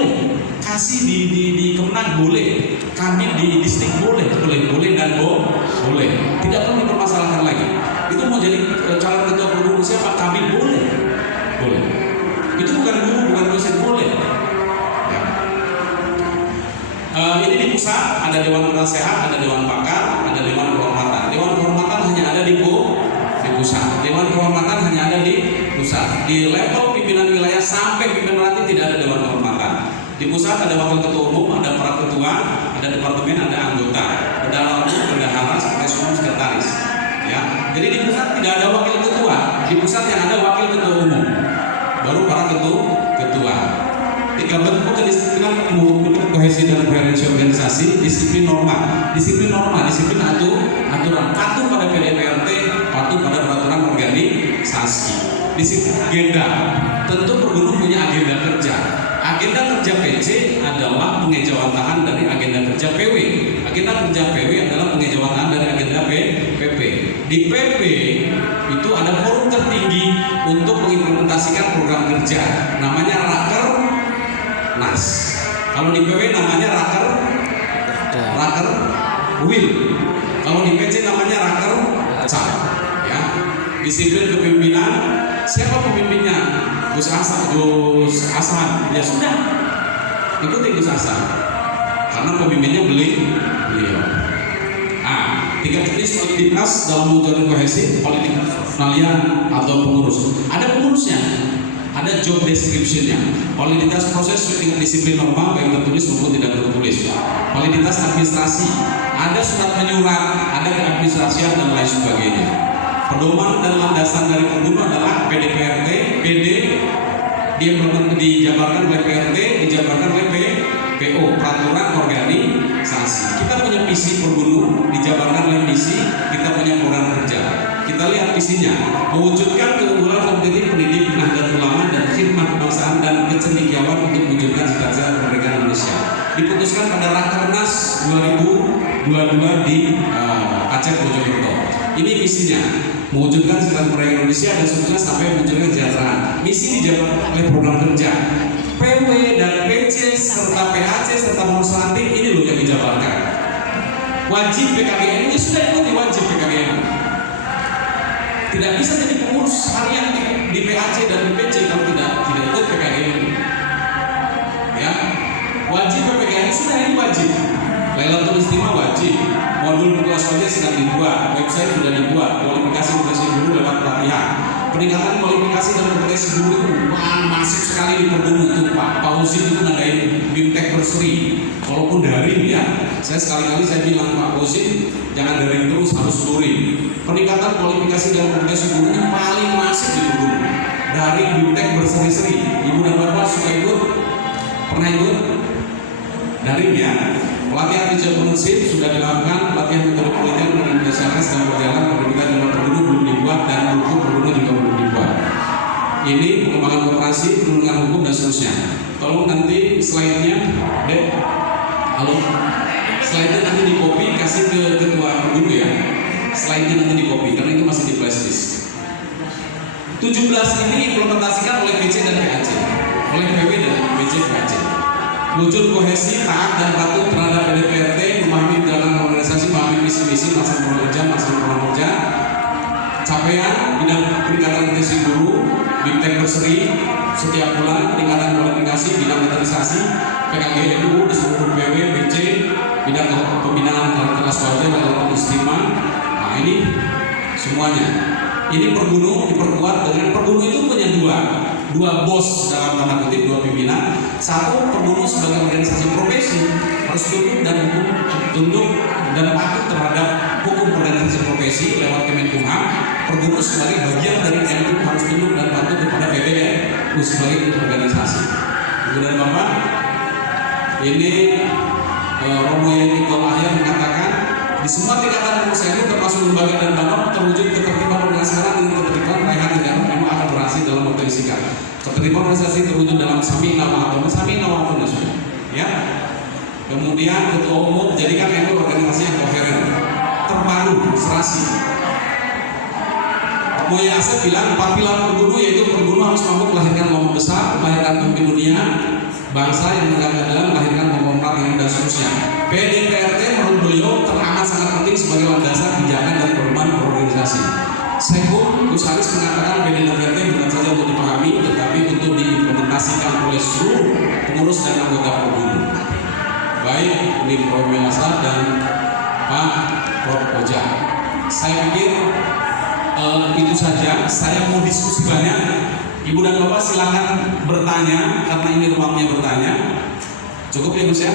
boleh, kasih di Kemenang boleh, kami di distrik boleh dan boleh, tidak perlu dipermasalahkan lagi. Itu mau jadi calon ketua pergub siapa, kami boleh. Itu bukan guru, bukan dosen, boleh. Ya. Ini di pusat ada dewan penasehat, ada dewan pakar, ada dewan kehormatan. Dewan kehormatan hanya ada di pusat. Dewan kehormatan hanya ada di pusat. Di level pimpinan wilayah sampai pimpinan nanti tidak ada dewan kehormatan. Di pusat ada wakil ketua umum, ada para ketua, ada departemen, ada anggota, bendahara umum, bendahara, sekretaris umum, sekretaris. Ya, jadi di pusat tidak ada wakil ketua. Di pusat yang ada wakil ketua umum, baru para ketua. Tiga bentuk kedisiplinan menghukum kohesi dan koherensi organisasi. Disiplin norma, disiplin aturan, patuh pada PDPRT, patuh pada peraturan organisasi. Disiplin agenda, tentu pergub punya agenda kerja. Agenda kerja PC adalah pengejawantahan dari agenda kerja PW. Agenda kerja PW adalah pengejawantahan dari agenda PP. Di PP itu ada forum tertinggi untuk mengimplementasikan program kerja, namanya Rakernas. Kalau di PW namanya Raker Will. Kalau di PC namanya Rakerca. Ya. Disiplin kepemimpinan, siapa pemimpinnya? Gus Hasan, ya sudah, ikuti Gus Hasan, karena pemimpinnya beliau. Tiga jenis validitas dalam mewujudkan kohesi, validitas personalia atau pengurus. Ada pengurusnya, ada job description-nya. Validitas proses dengan disiplin norma baik tertulis maupun tidak tertulis. Validitas administrasi, ada surat menyurat, ada keadministrasian dan lain sebagainya. Pedoman dan landasan dari pergub adalah PDPRT, PD dijabarkan oleh PRT, dijabarkan oleh PO, peraturan organisasi. Kita punya visi pergub, dijabarkan oleh misi, kita punya program kerja. Kita lihat visinya, mewujudkan keunggulan kompetitif pendidik, nahdlatul ulama dan khidmat kebangsaan dan kecendekiawan untuk mewujudkan cita-cita kemerdekaan Indonesia. Diputuskan pada Rakernas 2022 di Aceh Mojokerto. Ini misinya, mewujudkan cita-cita kemerdekaan Indonesia dan sukses sampai mewujudkan kesejahteraan. Misi dijabarkan oleh program kerja. PW dan PC serta PHC serta pengurus ranting ini loh yang dijabarkan. Wajib PKGN ini sudah ikuti wajib PKGN. Tidak bisa jadi pengurus harian di PHC dan di PC kalau tidak ikut PKGN. Ya, wajib PKGN sudah ini wajib. Lailatul Istimewa wajib. Modul kelas wajib sedang dibuat, website sudah dibuat, kualifikasi guru lewat pelatihan. Peningkatan kualifikasi dan kompetensi guru itu masif sekali di pergub itu Pak Usin itu ngadain bimtek berseri walaupun daring ya. Saya sekali-kali saya bilang Pak Usin jangan daring terus, harus luring. Peningkatan kualifikasi dan kompetensi guru ini paling masif di pergub. Daring bimtek berseri-seri. Ibu dan Bapak suka ikut? Pernah ikut? Daring ya. Pelatihan riset prinsip sudah dilakukan, pelatihan metode penelitian dan Indonesia sedang berjalan, pendidikan dalam pergub belum dibuat dan buku pergub juga belum dibuat. Ini pengembangan kooperasi, perlindungan hukum dan seterusnya. Tolong nanti slide-nya, Dek. Halo. Slide-nya nanti di copy, kasih ke ketua pergub ya. Slide-nya nanti di copy karena itu masih di flashdisk. 17 ini implementasikan oleh PC dan PHC, oleh PW dan PC PHC. Wujud kohesi, taat dan patuh terhadap PDPRT, memahami dalam organisasi, memahami misi-misi, melaksanakan program kerja, capaian bidang peningkatan kompetensi guru, bimtek berseri setiap bulan, peningkatan kualifikasi, bidang kaderisasi, PKGNU di seluruh PW, BC, bidang pembinaan kelas wajib dan istimewa. Nah ini semuanya. Ini pergub diperkuat dengan pergub itu punya dua bos dalam tanda kutip, dua pimpinan. Satu, pergub sebagai organisasi profesi harus tunduk dan patuh terhadap hukum organisasi profesi lewat Kemenkumham. Pergub sebagai bagian dari MUI harus tunduk dan patuh kepada PBN sebagai organisasi. Ibu dan Bapak, ini Romo Yeni Kolahya mengatakan di semua tingkatan pengurus NU termasuk lembaga dan badan terwujud ketertiban organisasi dengan ketertiban raihan negara memang akan berhasil dalam waktu disingkat. Ketertiban organisasi terwujud dalam Samina Ma'atum ya. Kemudian ketua umum jadikan NU organisasi yang koheren, terpadu, serasi. Buya Asep bilang 4 pilar pergub yaitu pergub harus mampu melahirkan ulama besar, melahirkan pemimpin dunia, bangsa yang menegakkan keadilan, melahirkan pemerintahan yang dan seterusnya. PDPRT menurut beliau teramat sangat penting sebagai landasan kebijakan dan perubahan berorganisasi. Sekjen Gus Haris mengatakan PDPRT bukan saja untuk dipahami, tetapi untuk diimplementasikan oleh seluruh pengurus dan anggota Perbunu. Baik di Prof. Melasa dan Pak Prof. Oja. Saya pikir itu saja. Saya mau diskusi banyak. Ibu dan Bapak silakan bertanya karena ini ruangnya bertanya. Cukup ya Gus ya?